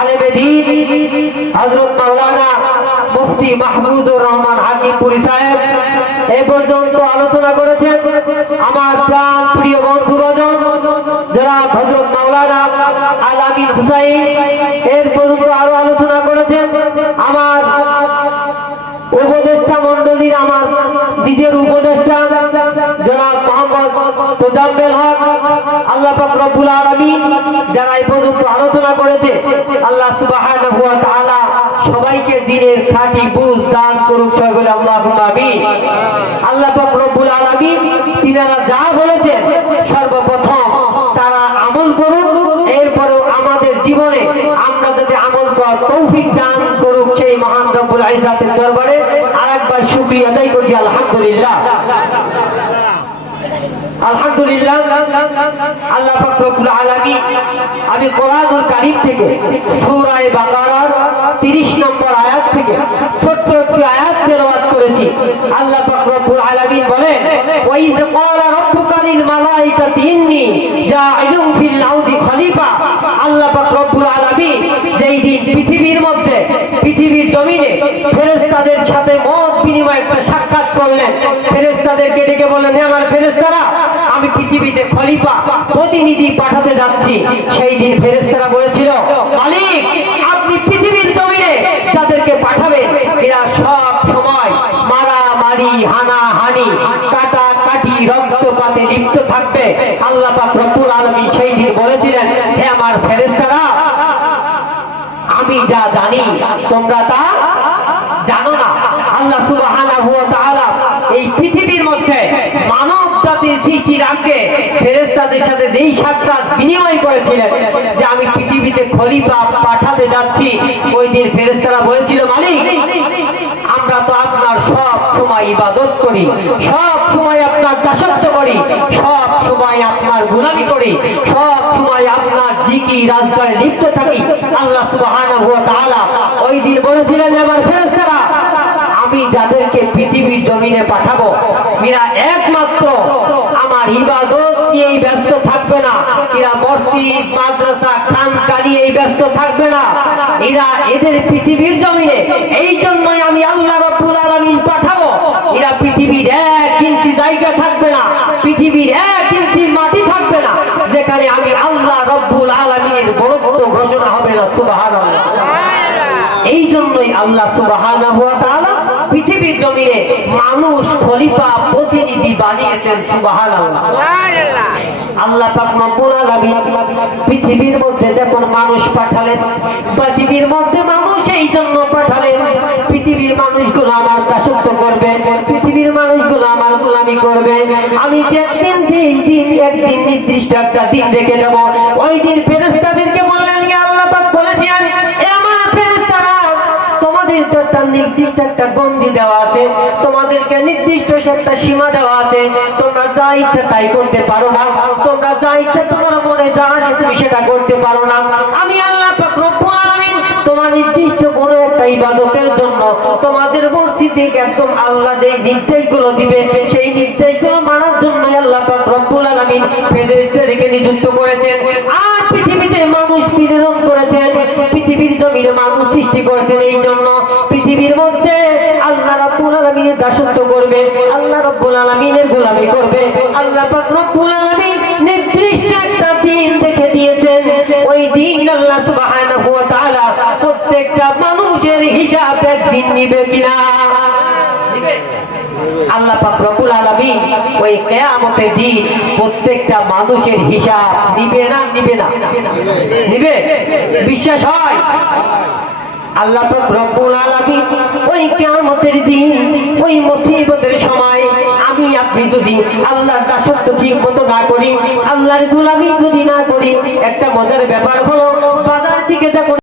আলেমে দ্বীন হযরত মাওলানা মুফতি মাহমুদুর রহমান হাকিমপুরি সাহেব এই পর্যন্ত আলোচনা করেছেন। আমার প্রাণ প্রিয় বন্ধুবাজন যারা হযরত মাওলানা আল আমিন হুসাইন এর পর্যন্ত আরো আলোচনা করেছেন। আমার উপদেষ্টা মণ্ডলীর আমার নিজের উপদেষ্টা জনাব মোহাম্মদ তোজাম্মেল হক, আল্লাহ পাক রব্বুল আলামিন যারা এই পর্যন্ত আলোচনা করেছে, আল্লাহ সুবহানাহু ওয়া তাআলা সবাইকে দ্বীনের খাঁটি বুঝ দান করুক। সবাই বলে আল্লাহুম্মা আমিন। আল্লাহ পাক রব্বুল আলামিন তিনারা যা বলেছেন সর্বপ্রথম তারা আমল করুন, এরপরেও আমাদের জীবনে আমরা যদি আমল করার তৌফিক দান করুক সেই মহান রব্বুল ইজ্জাতের দরবারে আরেকবার শুকরিয়া আদায় করছি। আলহামদুলিল্লাহ আলহামদুলিল্লাহ। আল্লাহ পাক রব্বুল আলামিন আমি কোরআনুল কারীম থেকে সূরা বাকারার 30 নম্বর আয়াত থেকে ছোট্ট একটি আয়াত তেলাওয়াত করেছি। আল্লাহ পাক রব্বুল আলামিন বলেন, ওয়া ইয ক্বালা রাব্বুকা লিল মালাইকাতি ইন্নী জাইলুন ফিল আরদি খলিফা। আল্লাহ পাক রব্বুল আলামিন যেই দিন পৃথিবীর জমিনে ফেরেশতাদের সাথে মত বিনিময় একটা সাক্ষাৎ করলেন, ফেরেশতাদেরকে ডেকে বললেন, হে আমার ফেরেশতারা, আমি পৃথিবীতে খলিফা প্রতিনিধি পাঠাতে যাচ্ছি। সেই দিন ফেরেশতারা বলেছিল, মালিক আপনি পৃথিবীর জমিনে যাদেরকে পাঠাবেন এরা সব সময় মারামারি, হানাহানি, কাটাকাটি, রক্তপাতে লিপ্ত থাকবে। আল্লাহ পাক রব্বুল আলামিন সেই দিন বলেছিলেন, হে আমার ফেরেশতারা, আমি যা জানি তোমরা তা জানো না। আল্লাহ সুবহানাহু ওয়া তাআলা এই পৃথিবীর মধ্যে মানব জাতির সৃষ্টির আগে ফেরেশতাদের সাথে যেই সাক্ষাৎ বিনিময় করেছিলেন যে আমি পৃথিবীতে খলিফা পাঠাতে যাচ্ছি, ওই দিন ফেরেশতারা বলেছিল, মালিক আমরা তো আপনার সব সময় ইবাদত করি, সব সময় আপনার দাসত্ব করি, সব সময় আপনার গোলামি করি, সব সময় আপনার জিকির আজকারে লিপ্ত থাকি। আল্লাহ সুবহানাহু ওয়া তাআলা ওই দিন বলেছিলেন যে আমার ফেরেশতারা, আমি যাদেরকে পৃথিবীর জমিনে পাঠাবো এরা একমাত্র আমার ইবাদত নিয়েই ব্যস্ত থাকবে না, এরা মসজিদ, মাদ্রাসা, খানকা নিয়েই ব্যস্ত থাকবে না, এরা এদের পৃথিবীর জমিনে এই জন্যই আমি আল্লাহ রাব্বুল আলামিন পাঠাবো, এরা পৃথিবীর 1 ইঞ্চি জায়গা থাকবে না, পৃথিবীর 1 ইঞ্চি মাটি থাকবে না যেখানে আমি আল্লাহ রাব্বুল আলামিনের বরত্ব ঘোষণা হবে না। সুবহানাল্লাহ। এই জন্যই আল্লাহ সুবহানাহু ওয়া তাআলা পৃথিবীর জমিনে মানুষ খলিফা প্রতিনিধি বানিয়েছেন। সুবহানাল্লাহ। আল্লাহ পাক রব্বুল আলামিন পৃথিবীর মধ্যে যখন মানুষ পাঠালেন, পৃথিবীর মধ্যে মানুষ এই জন্য পাঠালেন পৃথিবীর মানুষগুলো আমার দাসত্ব করবে, পৃথিবীর মানুষগুলো আমার গোলামি করবে। আমি একদিন নির্দিষ্ট একটা দিন রেখে দেব, ওই দিন ফেরেশতাদেরকে বললেন, আল্লাহ পাক বলেছেন, তোমাদের নির্দিষ্ট একটা গন্ডি দেওয়া আছে, তোমাদেরকে নির্দিষ্ট একটা সীমা দেওয়া আছে, তোমরা যা ইচ্ছা তাই করতে পারো না, তোমরা যা ইচ্ছা তোমার মনে যা আসে তুমি সেটা করতে পারো না। আমি আল্লাহ পাক রব্বুল আলামিন তোমার নির্দিষ্ট কোনো একটা ইবাদতের জন্য তোমাদের মসজিদে একদম আল্লাহ যেই নির্দেশগুলো দিবে সেই নির্দেশগুলো মানার জন্য আল্লাহ পাক রব্বুল আলামিন ফেরেশতাদেরকে নিযুক্ত করেছেন। আর পৃথিবীতে মানুষ প্রেরণ করেছেন, পৃথিবীর জমিনে মানুষ সৃষ্টি করেছেন এই জন্য পৃথিবীর মধ্যে আল্লাহ রাব্বুল আলামিনের দাসত্ব করবে, আল্লাহ রাব্বুল আলামিনের গোলামি করবে। আল্লাহ পাক রব্বুল আলামিন নির্দিষ্ট একটা দিন রেখে দিয়েছেন, ওই দিন আল্লাহ সুবহানাহু ওয়া তাআলা প্রত্যেকটা মানুষের হিসাব একদিন নিবে কিনা নিবে। আল্লাহ পাক রব্বুল আলামিন ওই কিয়ামতের দিন প্রত্যেকটা মানুষের হিসাব নিবে না নিবে না নিবে? বিশ্বাস হয়? আল্লাহ পাক রব্বুল আলামিন ওই কিয়ামতের দিন ওই মুসিবতের সময় আমি আপনি যদি আল্লাহর দাসত্ব ঠিক মতো না করি, আল্লাহর গোলামি যদি না করি, একটা মজার ব্যাপার হলো বাজার থেকে যখন